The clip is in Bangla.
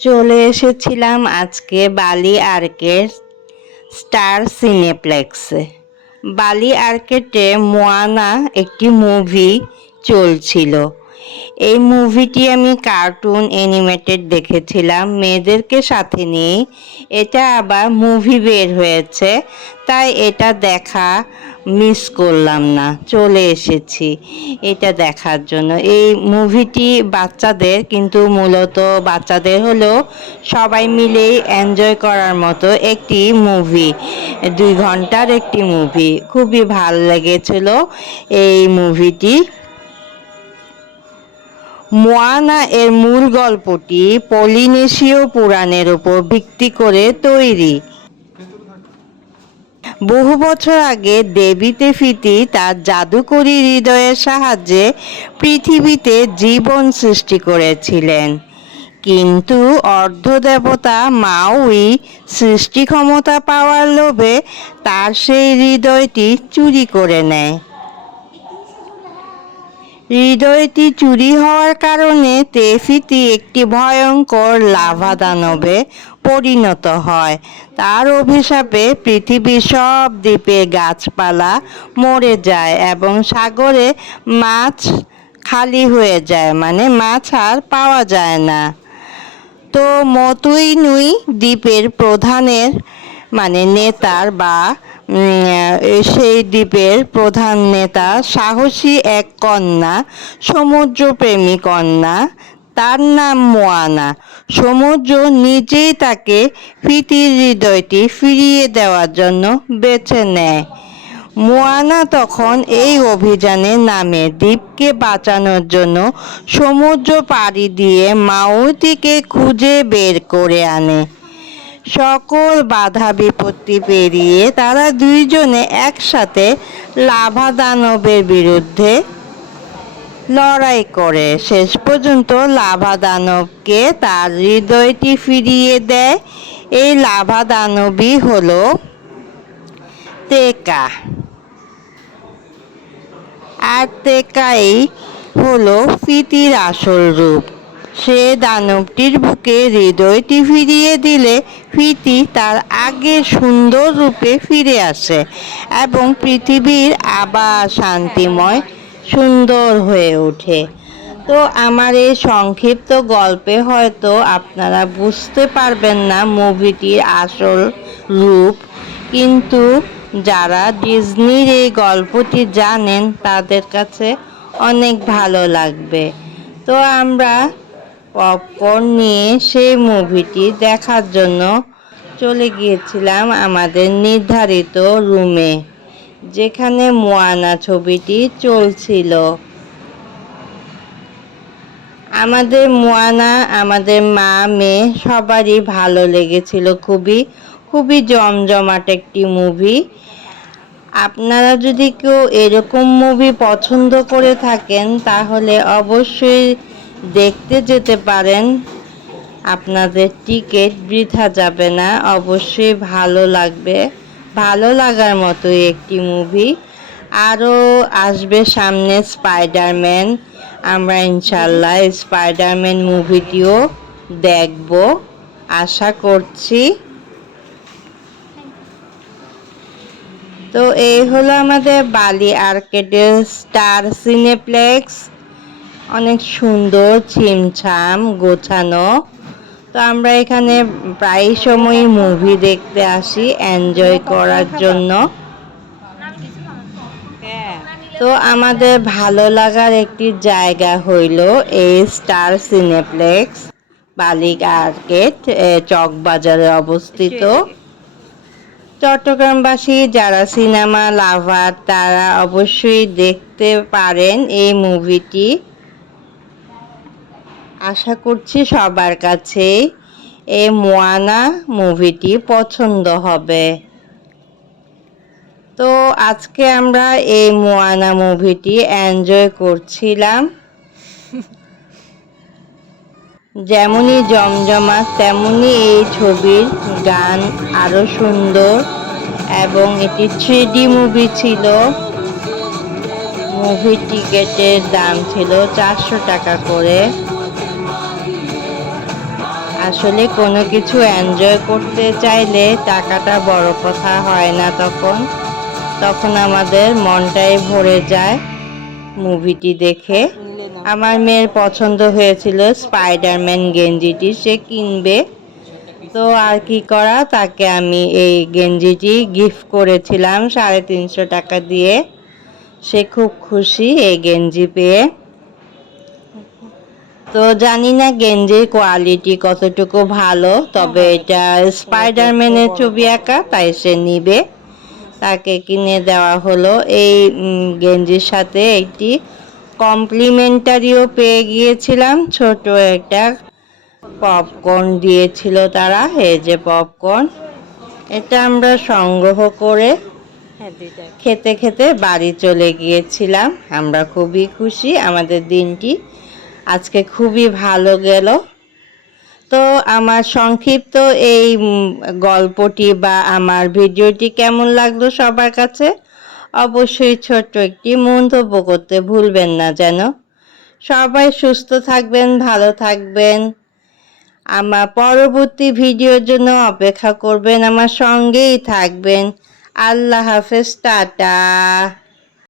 চলে এসেছিলাম আজকে বালি আর্কের স্টার সিনেপ্লেক্সে। বালি আর্কেটে মোয়ানা একটি মুভি চলছিল। এই মুভিটি আমি কার্টুন অ্যানিমেটেড দেখেছিলাম মেয়েদেরকে সাথে নিয়ে। এটা আবার মুভি বের হয়েছে, তাই এটা দেখা মিস করলাম না, চলে এসেছি এটা দেখার জন্য। এই মুভিটি বাচ্চাদের, কিন্তু মূলত বাচ্চাদের হলেও সবাই মিলেই এনজয় করার মতো একটি মুভি। 2 ঘন্টার একটি মুভি, খুবই ভালো লেগেছিল এই মুভিটি। মোয়ানা এর মূল গল্পটি পলিনেশীয় পুরাণের উপর ভিত্তি করে তৈরি। বহু বছর আগে দেবী তেফিতি তার জাদুকরী হৃদয়ের সাহায্যে পৃথিবীতে জীবন সৃষ্টি করেছিলেন, কিন্তু অর্ধদেবতা মাউই সৃষ্টি ক্ষমতা পাওয়ার লোভে তার সেই হৃদয়টি চুরি করে নেয়। হৃদয়টি চুরি হওয়ার কারণে তেফিতি একটি ভয়ঙ্কর লাভা দানবে পরিণত হয়। তার অভিশাপে পৃথিবীর সব দ্বীপে গাছপালা মরে যায় এবং সাগরে মাছ খালি হয়ে যায়, মানে মাছ আর পাওয়া যায় না। তো মতুইনুই দ্বীপের প্রধানের, মানে নেতার বা সেই দ্বীপের প্রধান নেতা সাহসী এক কন্যা, সমুদ্রপ্রেমী কন্যা, তার নাম মোয়ানা। সমুদ্র নিজেই তাকে ফিতির হৃদয়টি ফিরিয়ে দেওয়ার জন্য বেছে নেয়। মোয়ানা তখন এই অভিযানে নামে দ্বীপকে বাঁচানোর জন্য সমুদ্র পাড়ি দিয়ে মাউইকে খুঁজে বের করে আনে। সকল বাধা বিপত্তি পেরিয়ে তারা দুইজনে একসাথে লাভা দানবের বিরুদ্ধে লড়াই করে শেষ পর্যন্ত লাভা দানবকে তার হৃদয়টি ফিরিয়ে দেয়। এই লাভা দানবই হলো তেকা, আর তেকাই হলো ফিতির আসল রূপ। সে দানবটির বুকে হৃদয়টি ফিরিয়ে দিলে ফিতি তার আগের সুন্দর রূপে ফিরে আসে এবং পৃথিবীর আবার শান্তিময় সুন্দর হয়ে ওঠে। তো আমার এই সংক্ষিপ্ত গল্পে হয়তো আপনারা বুঝতে পারবেন না মুভিটির আসল রূপ, কিন্তু যারা ডিজনির এই গল্পটি জানেন তাদের কাছে অনেক ভালো লাগবে। তো আমরা পপকর্ন নিয়ে সেই মুভিটি দেখার জন্য চলে গিয়েছিলাম আমাদের নির্ধারিত রুমে, যেখানে মোয়ানা ছবিটি চলছিল। আমাদের মোয়ানা, আমাদের মা মেয়ে সবারই ভালো লেগেছিল, খুবই খুবই জমজমাট একটি মুভি। আপনারা যদি কেউ এরকম মুভি পছন্দ করে থাকেন তাহলে অবশ্যই দেখতে যেতে পারেন। আপনাদের টিকিট বৃথা যাবে না, অবশ্যই ভালো লাগবে, ভালো লাগার মতোই একটি মুভি। আরও আসবে সামনে স্পাইডারম্যান, আমরা ইনশাল্লাহ স্পাইডারম্যান মুভিটিও দেখব আশা করছি। তো এই হলো আমাদের বালি আর্কেডের স্টার সিনেপ্লেক্স, অনেক সুন্দর, ছিমছাম, গোছানো। তো আমরা এখানে প্রায় সময় মুভি দেখতে আসি এনজয় করার জন্য। তো আমাদের ভালো লাগার একটি জায়গা হইল এই স্টার সিনেপ্লেক্স বালি আর্কেড, চকবাজারে অবস্থিত। চট্টগ্রামবাসী যারা সিনেমা লাভার তারা অবশ্যই দেখতে পারেন এই মুভিটি। আশা করছি সবার কাছে এই মোয়ানা মুভিটি পছন্দ হবে। তো আজকে আমরা এই মোয়ানা মুভিটি এনজয় করছিলাম। যেমনই জমজমাট তেমনি এই ছবির গান আরো সুন্দর, এবং এটি 3D মুভি ছিল। মুভি টিকেটের দাম ছিল 400 টাকা করে। আসলে কোনো কিছু এনজয় করতে চাইলে টাকাটা বড় কথা হয় না। তখন আমাদের মনটাই ভরে যায় মুভিটি দেখে। আমার মেয়ের পছন্দ হয়েছিল স্পাইডারম্যান গেঞ্জিটি, সে কিনবে। তো আর কি করা, তাকে আমি এই গেঞ্জিটি গিফট করেছিলাম 350 টাকা দিয়ে। সে খুব খুশি এই গেঞ্জি পেয়ে। তো জানি না গেঞ্জির কোয়ালিটি কতটুকু ভালো, তবে এটা স্পাইডারম্যানের ছবি আঁকা, তাই সে নিবে। তাকে কিনে দেওয়া হলো। এই গেঞ্জির সাথে একটি কমপ্লিমেন্টারিও পেয়ে গিয়েছিলাম, ছোট একটা পপকর্ন দিয়েছিল তারা। এই যে পপকর্ন, এটা আমরা সংগ্রহ করে খেতে খেতে বাড়ি চলে গিয়েছিলাম। আমরা খুবই খুশি, আমাদের দিনটি আজকে খুবই ভালো গেল। তো আমার সংক্ষিপ্ত এই গল্পটি বা আমার ভিডিওটি কেমন লাগলো সবার কাছে অবশ্যই ছোট্ট একটি মন্তব্য করতে ভুলবেন না যেন। সবাই সুস্থ থাকবেন, ভালো থাকবেন। আমার পরবর্তী ভিডিওর জন্য অপেক্ষা করবেন, আমার সঙ্গেই থাকবেন। আল্লাহ হাফেজ, টাটা।